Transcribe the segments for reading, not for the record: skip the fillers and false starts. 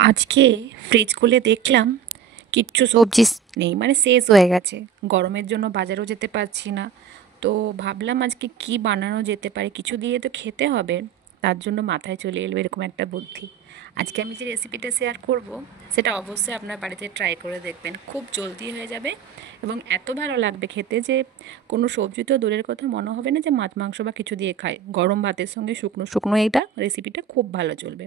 আজকে ফ্রিজ খুলে দেখলাম কিচ্ছু সবজি নেই, মানে শেষ হয়ে গেছে। গরমের জন্য বাজারেও যেতে পারছি না। তো ভাবলাম আজকে কি বানানো যেতে পারে, কিছু দিয়ে তো খেতে হবে। তার জন্য মাথায় চলে এলো এরকম একটা বুদ্ধি। আজকে আমি যে রেসিপিটা শেয়ার করব, সেটা অবশ্যই আপনার বাড়িতে ট্রাই করে দেখবেন। খুব জলদি হয়ে যাবে এবং এত ভালো লাগবে খেতে যে কোনো সবজি তো দূরের কথা, মনে হবে না যে মাছ মাংস বা কিছু দিয়ে খায়। গরম ভাতের সঙ্গে শুকনো শুকনো এইটা রেসিপিটা খুব ভালো চলবে।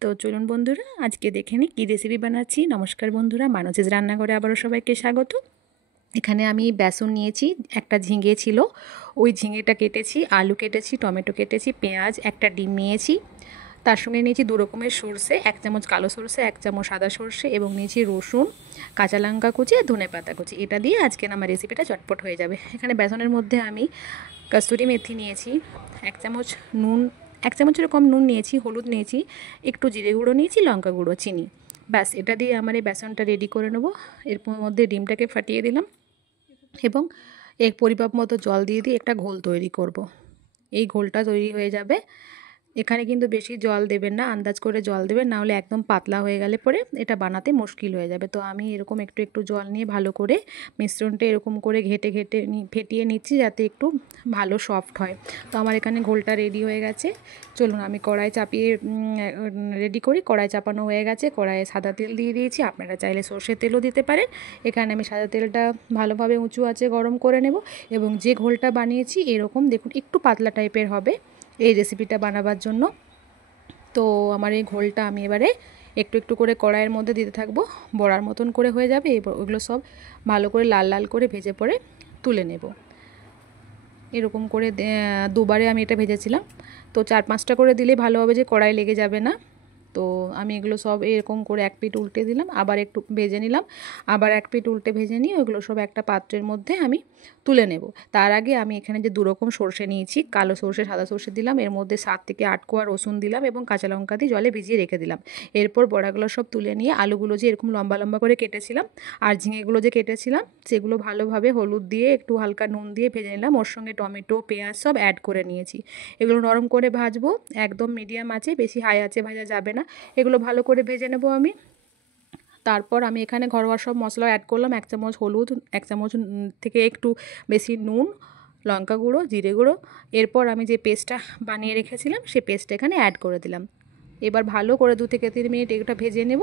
তো চলুন বন্ধুরা, আজকে দেখে নিই কী রেসিপি বানাচ্ছি। নমস্কার বন্ধুরা, মানসিস রান্নাঘরে আবারও সবাইকে স্বাগত। এখানে আমি বেসন নিয়েছি, একটা ঝিঙে ছিল, ওই ঝিঙেটা কেটেছি, আলু কেটেছি, টমেটো কেটেছি, পেঁয়াজ, একটা ডিম নিয়েছি। তার সঙ্গে নিয়েছি 2 রকমের সর্ষে, 1 চামচ কালো সর্ষে, 1 চামচ সাদা সর্ষে, এবং নিয়েছি রসুন, কাঁচা লঙ্কা কুচি আর ধনে পাতা কুচি। এটা দিয়ে আজকে আমার রেসিপিটা চটপট হয়ে যাবে। এখানে বেসনের মধ্যে আমি কসুরি মেথি নিয়েছি, 1 চামচ নুন, 1 চামচের কম নুন নিয়েছি, হলুদ নিয়েছি, একটু জিরে গুঁড়ো নিয়েছি, লঙ্কা গুঁড়ো, চিনি। ব্যাস, এটা দিয়ে আমার এই বেসনটা রেডি করে নেবো। এর মধ্যে ডিমটাকে ফাটিয়ে দিলাম এবং এক পরিমাপ মতো জল দিয়ে একটা ঘোল তৈরি করব। এই ঘোলটা তৈরি হয়ে যাবে। এখানে কিন্তু বেশি জল দেবেন না, আন্দাজ করে জল দেবেন, নাহলে একদম পাতলা হয়ে গেলে পরে এটা বানাতে মুশকিল হয়ে যাবে। তো আমি এরকম একটু একটু জল নিয়ে ভালো করে মিশ্রণটা এরকম করে ঘেটে ঘেটে ফেটিয়ে নিচ্ছি, যাতে একটু ভালো সফট হয়। তো আমার এখানে ঘোলটা রেডি হয়ে গেছে। চলুন আমি কড়াই চাপিয়ে রেডি করি। কড়াই চাপানো হয়ে গেছে, কড়াইয়ে সাদা তেল দিয়ে দিয়েছি, আপনারা চাইলে সর্ষের তেলও দিতে পারেন। এখানে আমি সাদা তেলটা ভালোভাবে উঁচু আঁচে গরম করে নেব এবং যে ঘোলটা বানিয়েছি এরকম দেখুন একটু পাতলা টাইপের হবে এই রেসিপিটা বানাবার জন্য। তো আমার এই ঘোলটা আমি এবারে একটু একটু করে কড়াইয়ের মধ্যে দিতে থাকবো, বড়ার মতন করে হয়ে যাবে। এবার ওগুলো সব ভালো করে লাল লাল করে ভেজে পরে তুলে নেব। এরকম করে দুবারে আমি এটা ভেজেছিলাম। তো 4-5টা করে দিলে ভালো হবে, যে কড়াই লেগে যাবে না। তো আমি এগুলো সব এরকম করে এক পিঠ উল্টে দিলাম, আবার একটু ভেজে নিলাম, আবার এক পিঠ উল্টে ভেজে নিয়ে ওগুলো সব একটা পাত্রের মধ্যে আমি তুলে নেব। তার আগে আমি এখানে যে 2 রকম সর্ষে নিয়েছি, কালো সর্ষে, সাদা সর্ষে দিলাম, এর মধ্যে 7 থেকে 8 কোয়া রসুন দিলাম এবং কাঁচা লঙ্কা দিয়ে জলে ভিজিয়ে রেখে দিলাম। এরপর বড়াগুলো সব তুলে নিয়ে আলুগুলো যে এরকম লম্বা লম্বা করে কেটেছিলাম আর ঝিঙেগুলো যে কেটেছিলাম সেগুলো ভালোভাবে হলুদ দিয়ে একটু হালকা নুন দিয়ে ভেজে নিলাম। ওর সঙ্গে টমেটো, পেঁয়াজ সব অ্যাড করে নিয়েছি। এগুলো নরম করে ভাজবো, একদম মিডিয়াম আঁচে, বেশি হাই আঁচে ভাজা যাবে না। এগুলো ভালো করে ভেজে নেব আমি। তারপর আমি এখানে ঘরোয়া সব মশলা অ্যাড করলাম, 1 চামচ হলুদ, 1 চামচ থেকে একটু বেশি নুন, লঙ্কা গুঁড়ো, জিরে গুঁড়ো। এরপর আমি যে পেস্টটা বানিয়ে রেখেছিলাম সেই পেস্টটা এখানে অ্যাড করে দিলাম। এবার ভালো করে 2 থেকে 3 মিনিট এটা ভেজে নেব।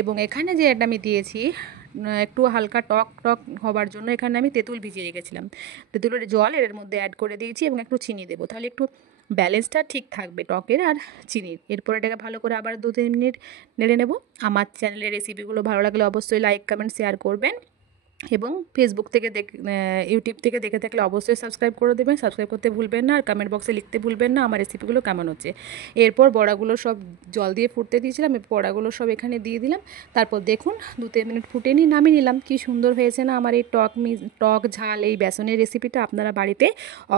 এবং এখানে যে এটা আমি দিয়েছি একটু হালকা টক টক হবার জন্য এখানে আমি তেঁতুল ভিজিয়ে রেখেছিলাম, তেঁতুলের জল এর মধ্যে অ্যাড করে দিয়েছি এবং একটু চিনি দেবো, তাহলে একটু ব্যালেন্সটা ঠিক থাকবে টকের আর চিনির। এরপর এটাকে ভালো করে আবার 2-3 মিনিট নেড়ে নেব। আমার চ্যানেলের রেসিপিগুলো ভালো লাগলে অবশ্যই লাইক, কমেন্ট, শেয়ার করবেন এবং ফেসবুক থেকে ইউটিউব থেকে দেখে থাকলে অবশ্যই সাবস্ক্রাইব করে দেবেন। সাবস্ক্রাইব করতে ভুলবেন না আর কমেন্ট বক্সে লিখতে ভুলবেন না আমার রেসিপিগুলো কেমন হচ্ছে। এরপর বড়াগুলো সব জল দিয়ে ফুটতে দিয়েছিলাম, বড়াগুলো সব এখানে দিয়ে দিলাম। তারপর দেখুন 2-3 মিনিট ফুটে নিয়ে নামিয়ে নিলাম। কি সুন্দর হয়েছে না আমার এই টক ঝাল এই বেসনের রেসিপিটা। আপনারা বাড়িতে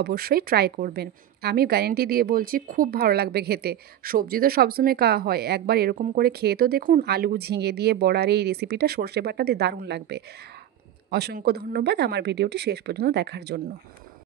অবশ্যই ট্রাই করবেন, আমি গ্যারেন্টি দিয়ে বলছি খুব ভালো লাগবে খেতে। সবজি তো সবসময় খাওয়া হয়, একবার এরকম করে খেয়ে তো দেখুন, আলু ঝিঙে দিয়ে বড়ার এই রেসিপিটা সর্ষে বাটা দিয়ে দারুণ লাগবে। অসংখ্য ধন্যবাদ আমার ভিডিওটি শেষ পর্যন্ত দেখার জন্য।